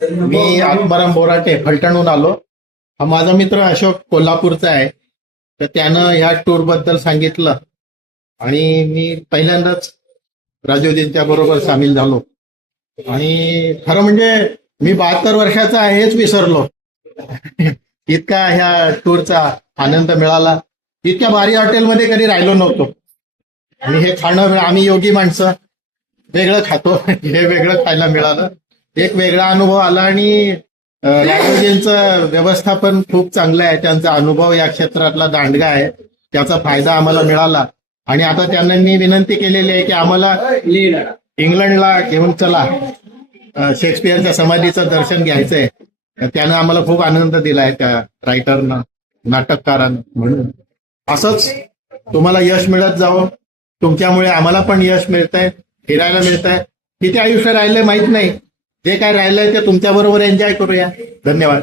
मी आत्माराम बोराटे फलटणहून आलो. हा माझा मित्र अशोक कोल्हापूरचा आहे. तर त्यानं ह्या टूर बद्दल सांगितलं आणि मी पहिल्यांदाच राजूजींच्या बरोबर सामील झालो. आणि खरं म्हणजे मी 72 वर्षाचा आहे हेच विसरलो. इतका ह्या टूरचा आनंद मिळाला. इतक्या भारी हॉटेलमध्ये कधी राहिलो नव्हतो. आणि हे खाणं, आम्ही योगी माणसं वेगळं खातो, हे वेगळं खायला मिळालं. एक वेगळा अनुभव आला. आणि राघवजींचं व्यवस्थापन खूप चांगलं आहे. त्यांचा अनुभव या क्षेत्रातला दांडगा आहे, त्याचा फायदा आम्हाला मिळाला. आणि आता त्यांना मी विनंती केलेली आहे की आम्हाला इंग्लंडला घेऊन चला, शेक्सपियरच्या समाधीचं दर्शन घ्यायचंय. त्यानं आम्हाला खूप आनंद दिलाय, त्या रायटरनं, नाटककारानं. म्हणून असंच तुम्हाला यश मिळत जावं. तुमच्यामुळे आम्हाला पण यश मिळतंय, फिरायला मिळतंय. किती आयुष्य राहिलंय माहित नाही. जे काय राहिलंय ते तुमच्या बरोबर एन्जॉय करूया. धन्यवाद.